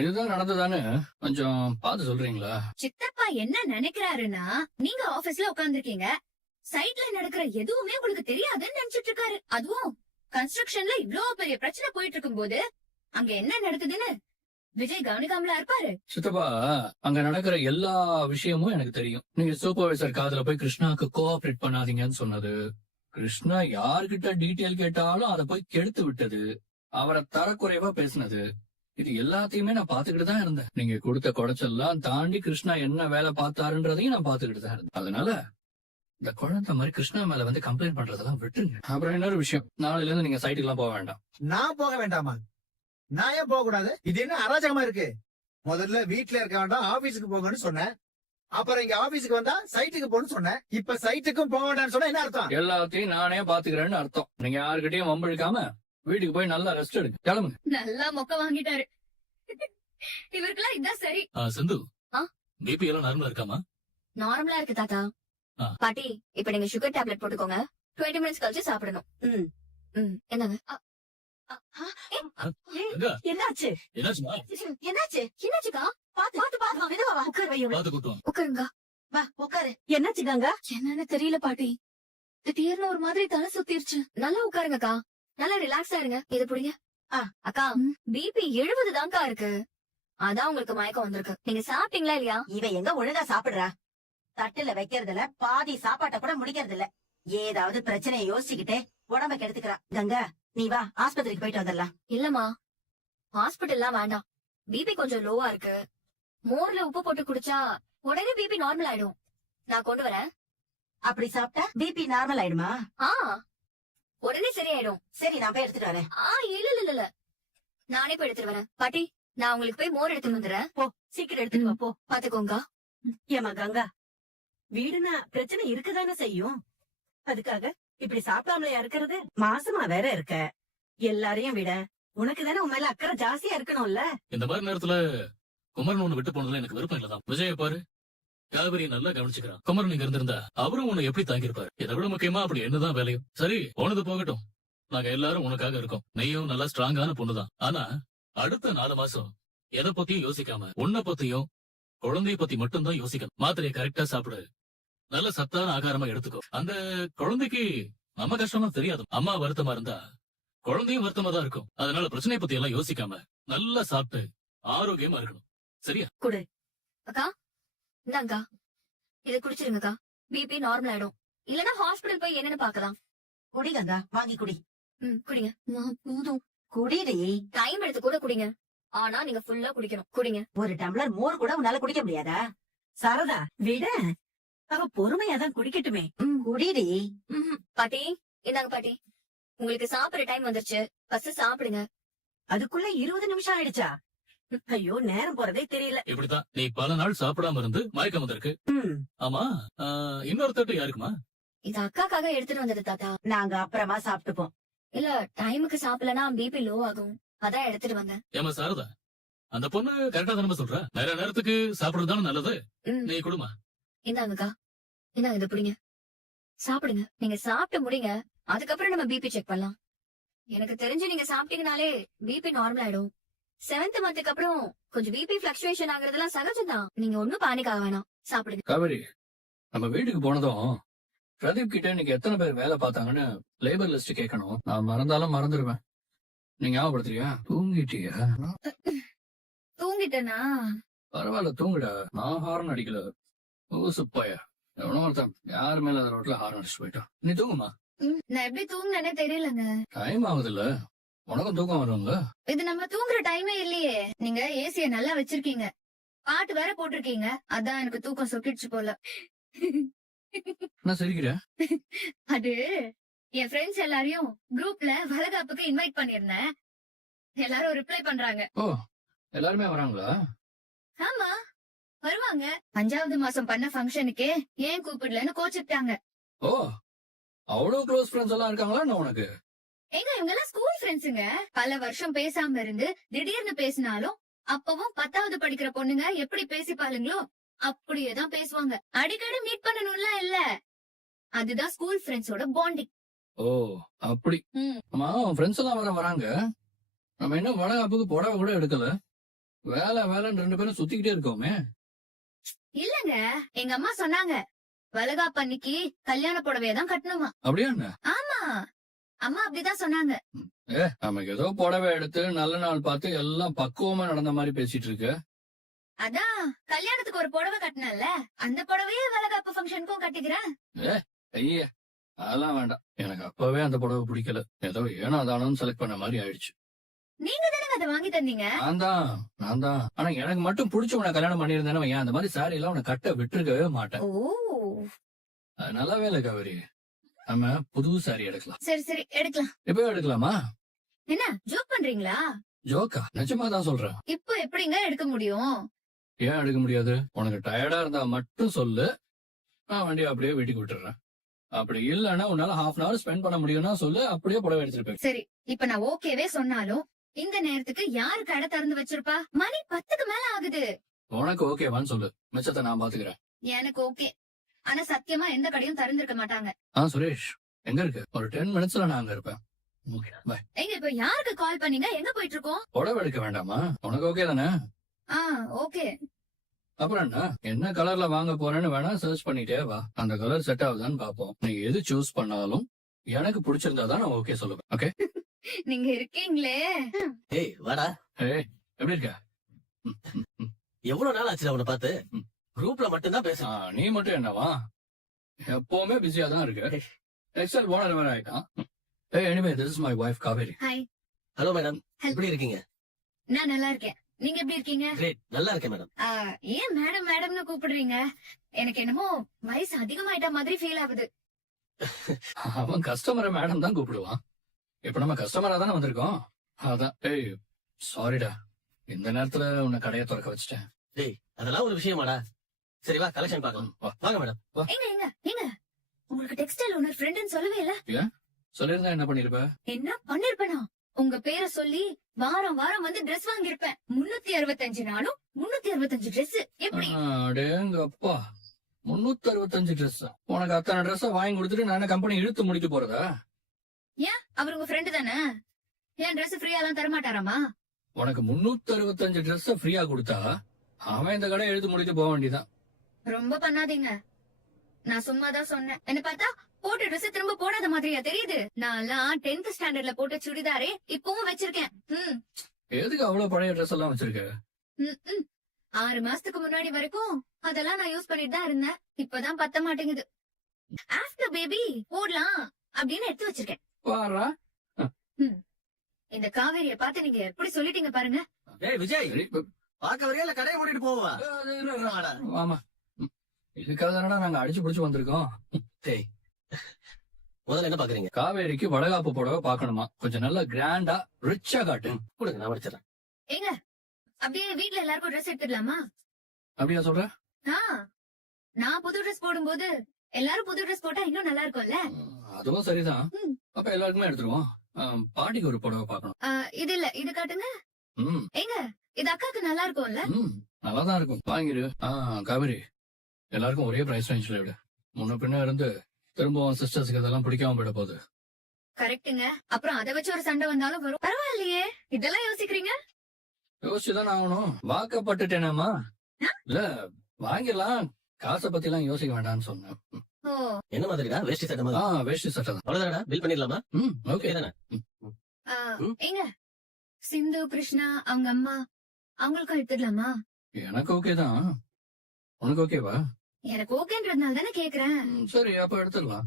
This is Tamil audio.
இதுதான் நடந்ததான்னு கொஞ்சம் பார்த்து சொல்றீங்களா? சித்தப்பா என்ன நினைக்கிறாருன்னா, நீங்க ஆபீஸ்ல உட்கார்ந்திருக்கீங்க, சைட்ல நடக்கிற எதுவுமே உங்களுக்கு தெரியாதுன்னு நினைச்சிட்டு இருக்காரு. அதுவும் கன்ஸ்ட்ரக்ஷன்ல இவ்ளோ பெரிய பிரச்சனை போயிட்டு இருக்கும்போது அங்க என்ன நடக்குதுன்னு விஜய் கவனிக்காமலா இருப்பாரு. சித்தப்பா, அங்க நடக்கிற எல்லா விஷயமும் எனக்கு தெரியும். நீங்க சூப்பர்வைசர் காதுல போய் கிருஷ்ணாக்கு கோஆபரேட் பண்ணாதீங்கன்னு சொன்னது, கிருஷ்ணா யார்கிட்ட டீட்டெயில் கேட்டாலும் அதை போய் கெடுத்து விட்டது, அவரை தரக்குறைவா பேசினது, இது எல்லாத்தையுமே நான் பாத்துக்கிட்டு தான் இருந்தேன். நீங்க கொடுத்த குடைச்செல்லாம் தாண்டி கிருஷ்ணா என்ன வேலை பார்த்தாருன்றதையும் நான் பாத்துக்கிட்டு தான் இருந்தேன். அதனால இந்த குழந்தை மாதிரி கிருஷ்ணா மேல வந்து கம்ப்ளைண்ட் பண்றதெல்லாம் விட்டுருங்க. அப்புறம் இன்னொரு விஷயம், நாளையில இருந்து நீங்க சைட்டுக்கு எல்லாம் போக வேண்டாம். நான் போக வேண்டாமா? நான் ஏன் போக கூடாது? இது என்ன அராஜகமா இருக்கு? முதல்ல வீட்டுல இருக்க வேண்டாம், ஆபீஸுக்கு போங்கன்னு சொன்னேன். அப்புறம் இங்க ஆபீஸுக்கு வந்தா சைட்டுக்கு போன்னு சொன்னேன். இப்ப சைட்டுக்கும் போக வேண்டாம்னு சொன்னா என்ன அர்த்தம்? எல்லாத்தையும் நானே பாத்துக்கிறேன்னு அர்த்தம். நீங்க யாருக்கிட்டையும் வம்பிழுக்காம வீட்டுக்கு போய் நல்லா ரெஸ்ட் எடுங்க. கிளம்புங்க. நல்லா மொக்க வாங்கிட்டாரு. இவருக்கெல்லாம் இதான் சரி. சிந்து, ஆ? பிபி எல்லாம் நார்மலா இருக்காமா? நார்மலா இருக்கு தாத்தா. ஆ. பாட்டி, இப்ப நீங்க சுகர் டேப்லெட் போட்டுக்கோங்க. 20 மினிட்ஸ் கழிச்சு சாப்பிடணும். என்னங்க? எங்க? என்னாச்சு? என்னாச்சுமா? என்னாச்சு? என்னாச்சுக்கா? பாத்து பாத்து பாத்து மெதுவா வா. உட்கார் வை. பாத்து கூட்டுவாங்க. உட்காருங்க. வா உட்காரு. என்னாச்சு கங்கா? என்னன்னு தெரியல பாட்டி, திடீர்னு ஒரு மாதிரி தலை சுத்திருச்சு. நல்லா உட்காருங்கக்கா, நல்லா ரிலாக்ஸா இருங்க. இது புடிங்க. ஆ. அக்கா, பிபி 70 தான்க்கா இருக்கு. அதான் உங்களுக்கு மயக்கம் வந்திருக்கு. நீங்க சாப்பிட்டீங்களா இல்லையா? இவ எங்க ஒழுங்கா சாப்பிடுறா? தட்டுல வைக்கிறதுல பாதி சாப்பாட்ட கூட முடிக்கிறது இல்ல. ஏதாவது பிரச்சனையை யோசிச்சுக்கிட்டே உடம்ப கெடுத்துக்கிறா. கங்கா, நீ வா, ஆஸ்பத்திரிக்கு போயிட்டு வந்துடலாம். இல்லம்மா, ஹாஸ்பிட்டல்லாம் வேண்டாம். பிபி கொஞ்சம் லோவா இருக்கு. மோர்ல உப்பு போட்டு குடிச்சா உடனே பிபி நார்மல் ஆயிடும். நான் கொண்டு வரேன். அப்படி சாப்பிட்டா பிபி நார்மல் ஆயிடுமா? ஆ, உடனே சரியாயிடும். சரி, நான் போய் எடுத்துட்டு வரேன். இல்ல இல்ல இல்ல, நானே போய் எடுத்துட்டு வரேன். பாட்டி, நான் உங்களுக்கு போய் மோர் எடுத்துட்டு வந்துடுறேன். போ, சீக்கிரம் எடுத்துட்டு வா போ. பாத்துக்கோங்க. ஏமா கங்கா, வீடுனா பிரச்சனை இருக்கதானே செய்யும். அதுக்காக இப்படி சாப்பிடாமலையா இருக்கிறது? மாசமா வேற இருக்க. எல்லாரையும் விட உனக்கு தானே உன் மேல அக்கறை ஜாஸ்தியா இருக்கணும்ல. இந்த மாதிரி நேரத்துல குமரன் ஒண்ணு விட்டு போனதுல எனக்கு விருப்பம் இல்லதான். விஜய பாரு, காவிரி நல்லா கவனிச்சுக்கிறான். குமரன் இங்க இருந்திருந்தா அவரும் உன்னை எப்படி தாங்கியிருப்பாரு? இதை விட முக்கியமா அப்படி என்னதான் வேலையும். சரி, போனது போகட்டும். நாங்க எல்லாரும் உனக்காக இருக்கோம். நீயும் நல்லா ஸ்ட்ராங்கான பொண்ணுதான். ஆனா அடுத்த 4 மாசம் எதை பத்தியும் யோசிக்காம உன்னை பத்தியும் குழந்தைய பத்தி மட்டும்தான் யோசிக்கணும். மாத்திரையை கரெக்டா சாப்பிடு, நல்ல சத்தான ஆகாரமா எடுத்துக்கோ. அந்த குழந்தைக்கு நம்ம கஷ்டமா தெரியாது. அம்மா வருத்தமா இருந்தா குழந்தையும் வருத்தமா தான் இருக்கும். அதனால பிரச்சனையை பத்தி எல்லாம் யோசிக்காம நல்லா சாப்பிட்டு ஆரோக்கியமா இருக்கணும். சரியா? குடு. அக்கா, இந்தாங்கக்கா, இதை குடிச்சிருங்கக்கா. பிபி நார்மல் ஆயிடும். இல்லனா ஹாஸ்பிடல் போய் என்னன்னு பாக்கலாம். குடி கங்கா, வாங்கி குடி. குடிங்க. போதும். குடிடி. டைம் எடுத்து கூட குடிங்க. ஆனா நீங்க ஃபுல்லா குடிக்கணும். குடிங்க. ஒரு டம்ளர் மோர் கூட உன்னால குடிக்க முடியாதா? சரதா, விட. அவ பொறுமையாதான் குடிக்கட்டுமே. குடிடி. பாட்டி, இந்தாங்க பாட்டி, உங்களுக்கு சாப்பிடுற டைம் வந்துருச்சு. ஃபர்ஸ்ட் சாப்பிடுங்க. அதுக்குள்ள 20 நிமிஷம் ஆயிடுச்சா? ஐயோ, நேரம் போறதே தெரியல. இப்படித்தான் நீ பல நாள் சாப்பிடாம இருந்து மயக்கம் வந்திருக்கு. ஆமா, இன்னொரு தட்டு யாருக்குமா? இது அக்காக்காக எடுத்துட்டு வந்தது தாத்தா. நாங்க அப்புறமா சாப்பிட்டுப்போம். இல்ல, டைமுக்கு சாப்பிடலனா பிபி லோ ஆகும். அதான் எடுத்துட்டு வந்தேன். ஏமா சாரதா, அந்த பொண்ணு கரெக்டா தானே சொல்ற? நேரத்துக்கு சாப்பிடுறதுதானே நல்லது. நீ குடுமா. இந்தாங்கக்கா, இந்தாங்க, இது பிடிங்க. சாப்பிடுங்க. நீங்க சாப்பிட்டு முடிங்க, அதுக்கப்புறம் நம்ம பிபி செக் பண்ணலாம். எனக்கு தெரிஞ்சு நீங்க சாப்பிட்டீங்கனாலே பிபி நார்மல் ஆயிடும். 7th மந்த்துக்கு அப்புறம் கொஞ்சம் பிபி பிளக்சுவேஷன் ஆகுறதுலாம் சகஜம்தான். நீங்க ஒண்ணும் பானிக் ஆக வேணாம். சாப்பிடுங்க. காவேரி, நம்ம வீட்டுக்கு போனதும் பிரதீப் கிட்ட இன்னைக்கு எத்தனை பேர் வேலை பார்த்தாங்கன்னு லேபர் லிஸ்ட் கேட்கணும். நான் மறந்தாலும் மறந்துடுவேன். நீங்க ஞாபகப்படுத்துறியா? தூங்கிட்டியா? தூங்கிட்டேனா? பரவாயில்ல, தூங்குடா. நான் ஹார்ன் அடிக்கல. சுப்பாயா எவனோ ஒருத்தன் யாரு மேல அந்த ரோட்ல ஹார்ன் அடிச்சு போயிட்டான். நீ தூங்குமா. நான் எப்படி தூங்கினே தெரியலங்க. டைம் ஆகுதுல்ல, உனக்கும் தூக்கம் வரும்ல. இது நம்ம தூங்குற டைமே இல்லையே. நீங்க ஏசிய நல்லா வச்சிருக்கீங்க, பாட்டு வேற போட்டிருக்கீங்க. அதான் எனக்கு தூக்கம் சொக்கிடுச்சு போல. என்ன சிரிக்கிற? அது என் ஃப்ரெண்ட்ஸ் எல்லாரையும் குரூப்ல வளகாப்புக்கு இன்வைட் பண்ணிருந்தேன். எல்லாரும் ரிப்ளை பண்றாங்க. ஓ, எல்லாருமே வராங்களா? ஆமா, வருவாங்க. 5வது மாசம் பண்ண ஃபங்க்ஷனுக்கே ஏன் கூப்பிடலன்னு கோச்சுட்டாங்க. ஓ, அவ்வளவு க்ளோஸ் ஃப்ரெண்ட்ஸ் எல்லாம் இருக்காங்களா என்ன உனக்கு? எங்க இவங்க எல்லாம் ஸ்கூல் ஃப்ரெண்ட்ஸுங்க. பல வருஷம் பேசாம இருந்து திடீர்னு பேசினாலும் அப்பவும் 10வது படிக்கிற பொண்ணுங்க எப்படி பேசிப்பாளுங்களோ அப்படியேதான் பேசுவாங்க. அடிக்கடி மீட் பண்ணணும்லாம் இல்ல. அதுதான் ஸ்கூல் ஃப்ரெண்ட்ஸோட பாண்டிங். ஓ, அப்படி. ஆமா, ஃப்ரெண்ட்ஸ் எல்லாம் வராங்க. நம்ம இன்னும் வளகாப்புக்கு புடவை கூட எடுக்கல. வேலை வேலைன்னு 2 பேரும் சுத்திக்கிட்டே இருக்கோமே. இல்லங்க, எங்க அம்மா சொன்னாங்க வளகாப்பு அன்னைக்கு கல்யாண புடவைய தான் கட்டணுமா. அப்படியா என்ன? ஆமா, அம்மா அப்படிதான் சொன்னாங்க. நமக்கு ஏதோ புடவை எடுத்து நல்ல நாள் பார்த்து எல்லாம் பக்குவமா நடந்த மாதிரி பேசிட்டு இருக்கு. அதான் கல்யாணத்துக்கு ஒரு புடவை கட்டினல்ல, அந்த புடவையே வளகாப்பு ஃபங்க்ஷனுக்கும் கட்டிக்கிறேன். ஐயே, அதெல்லாம் வேண்டாம். எனக்கு அப்பவே அந்த புடவை பிடிக்கல. ஏதோ ஏனோ தானோன்னு செலக்ட் பண்ண மாதிரி ஆயிடுச்சு. நீங்க தானே அதை வாங்கி தந்தீங்க. நான் தான். ஆனா எனக்கு மட்டும் பிடிச்சவனை கல்யாணம் பண்ணியிருந்தேன்னு ஏன் அந்த மாதிரி சாரி எல்லாம் உன்னை கட்ட விட்டுருக்கவே மாட்டேன். ஓ அது நல்லாவே இல்ல கௌரி. நம்ம புது சாரி எடுக்கலாம். சரி சரி எடுக்கலாம். இப்பவே எடுக்கலாமா? என்ன ஜோக் பண்றீங்களா? ஜோக்கா? நிஜமா தான் சொல்றேன். இப்போ எப்படிங்க எடுக்க முடியும்? ஏன் எடுக்க முடியாது? உனக்கு டயர்டா இருந்தா மட்டும் சொல்லு, நான் வண்டியை அப்படியே வீட்டுக்கு விட்டுறேன். அப்படி இல்லன்னா உன்னால ஹாஃப் அன் அவர் ஸ்பெண்ட் பண்ண முடியும்னா சொல்லு, அப்படியே புடவை எடுத்துட்டு போய். சரி, இப்ப நான் ஓகேவே சொன்னாலும் இந்த நேரத்துக்கு யாரு கடை திறந்து வச்சிருப்பா? மணி 10க்கு மேல ஆகுது. உனக்கு ஓகேவான்னு சொல்லு, மிச்சத்தை நான் பாத்துக்கிறேன். எனக்கு ஓகே, ஆனா சத்தியமா எந்த கடையும் திறந்திருக்க மாட்டாங்க. சுரேஷ் எங்க இருக்கு? ஒரு 10 மினிட்ஸ்ல நான் அங்க இருப்பேன். Okay bye. எங்க இப்ப யாருக்கு கால் பண்ணீங்க? எங்க போயிட்டு இருக்கோம்? புடவை எடுக்க வேண்டாமா? உனக்கு ஓகே தானே? ஓகே. அப்புறம் என்ன கலர்ல வாங்க போறேன்னு வேணா சர்ச் பண்ணிட்டே வா. அந்த கலர் செட் ஆகுதான்னு பாப்போம். நீ எது சூஸ் பண்ணாலும் எனக்கு பிடிச்சிருந்தா தான் நான் ஓகே சொல்லுவேன். ஓகே? நீங்க இருக்கீங்களே. ஏய் வாடா. ஏய், எப்படி இருக்க? எவ்வளவு நாள் ஆச்சு அவனை பார்த்து? குரூப்ல மட்டும்தான் பேச. நீ மட்டும் என்னவா? எப்பவுமே பிஸியா தான் இருக்கு. எக்ஸல் ஓனர் வேற ஆயிட்டான். ஏய், anyway this is my wife Kaveri. Hi. Hello madam, எப்படி இருக்கீங்க? நான் நல்லா இருக்கேன். நீங்க எப்படி இருக்கீங்க? கிரேட், நல்லா இருக்கேன் மேடம். ஏன் மேடம் மேடம்னு கூப்பிடுறீங்க? எனக்கு என்னமோ வயசு அதிகமாயிட்ட மாதிரி ஃபீல் ஆகுது. அவன் கஸ்டமரை மேடம் தான் கூப்பிடுவான். இப்ப நம்ம கஸ்டமரா தானே வந்திருக்கோம். அதான். ஏய் சாரிடா, இந்த நேரத்துல உன்னை கடையை திறக்க வச்சுட்டேன். டேய் அதெல்லாம் ஒரு விஷயமாடா. சரி வா கலெக்ஷன் பார்க்கலாம். வாங்க மேடம். எங்க உங்களுக்கு டெக்ஸ்டைல் ஓனர் ஃப்ரெண்ட்னு சொல்லவே இல்ல. சொல்லிருந்தா என்ன பண்ணிருப்ப? என்ன பண்ணிருப்பேனா? உங்க பேரை சொல்லி வாரம் வாரம் வந்து Dress வாங்கியிருப்பேன். 365 நாளும் 365 Dress. எப்படி? அடேங்கப்பா, 365 ட்ரெஸ். உனக்கு அத்தனை ட்ரெஸ் வாங்கி கொடுத்துட்டு நான் கம்பெனி இழுத்து முடிக்க போறதா? ஏன் அவர் உங்க ஃப்ரெண்டு தானே? ஏன் Dress ஃப்ரீயா எல்லாம் தர மாட்டாராமா? உனக்கு 365 ட்ரெஸ் ஃப்ரீயா கொடுத்தா அவன் இந்த கடை இழுத்து முடித்து போக வேண்டியதான். ரொம்ப பண்ணாதீங்க. நான் சும்மா தான் சொன்னேன். என்ன பார்த்தா போட்ட Dress திரும்ப போடாத மாதிரியா தெரியுது? நான் 10th ஸ்டாண்டர்ட்ல போட்ட சுடிதாரே இப்பவும் வச்சிருக்கேன். எதுக்கு அவ்வளவு பழைய ட்ரெஸ் எல்லாம் வச்சிருக்க? 6 மாசத்துக்கு முன்னாடி வரைக்கும் அதெல்லாம் நான் யூஸ் பண்ணிட்டு தான் இருந்தேன். இப்பதான் பத்த மாட்டேங்குது. ஆஃப்டர் பேபி போடலாம் அப்படின்னு எடுத்து வச்சிருக்கேன். பாரா. இந்த காவேரிய பார்த்து நீங்க எப்படி சொல்லிட்டீங்க பாருங்க. ஏய் விஜய், பார்க்க வரையா இல்ல கடையை மூடிட்டு போவா? ஆமா, இதுக்காக தானடா நாங்க அடிச்சு புடிச்சு வந்திருக்கோம். டேய் முதல்ல என்ன பாக்குறீங்க? காவேரிக்கு வளகாப்பு புடவை பாக்கணுமா? கொஞ்சம் நல்லா கிராண்டா ரிச்சா காட்டு. கொடுங்க நான் முடிச்சிடறேன். ஏங்க அப்படியே வீட்ல எல்லாருக்கும் Dress எடுத்துடலாமா? அப்படியா சொல்ற? நான் புது Dress போடும்போது எல்லாரும் புது Dress போட்டா இன்னும் நல்லா இருக்கும்ல. அதுவும் சரிதான். அப்ப எல்லாருக்குமே எடுத்துருவோம். பாட்டிக்கு ஒரு புடவை பாக்கணும். இது இல்ல, இது காட்டுங்க. ஏங்க இது அக்காக்கு நல்லா இருக்கும்ல? நல்லாதான் இருக்கும், வாங்கிரு. காவேரி, எல்லாருக்கும் ஒரே பிரைஸ் ரேஞ்ச்ல விடு. முன்ன பின்ன இருந்து திரும்பவும் சிஸ்டர்ஸ்க்கு இதெல்லாம் பிடிக்காம போயிட போகுது. கரெக்ட்டுங்க. அப்புறம் அதை வச்சு ஒரு சண்டை வந்தாலும் வரும். பரவாயில்லையே, இதெல்லாம் யோசிக்கிறீங்க. யோசிச்சுதான் ஆகணும். வாக்கப்பட்டுட்டேனாமா? இல்ல வாங்கிடலாம், காசை பத்தி எல்லாம் யோசிக்க வேண்டாம்னு சொன்னேன். என்ன மாதிரிடா? வேஷ்டி சட்டை மாதிரி? வேஷ்டி சட்டை தான். அவ்வளவுதானடா, பில் பண்ணிடலாமா? ஓகே தானே? ஏங்க சிந்து கிருஷ்ணா அவங்க அம்மா அவங்களுக்கும் எடுத்துடலாமா? எனக்கு ஓகே தான். உனக்கு ஓகேவா? எனக்கு ஓகேன்றதுனால தானே கேக்குறேன். சரி, அப்ப எடுத்துடலாம்.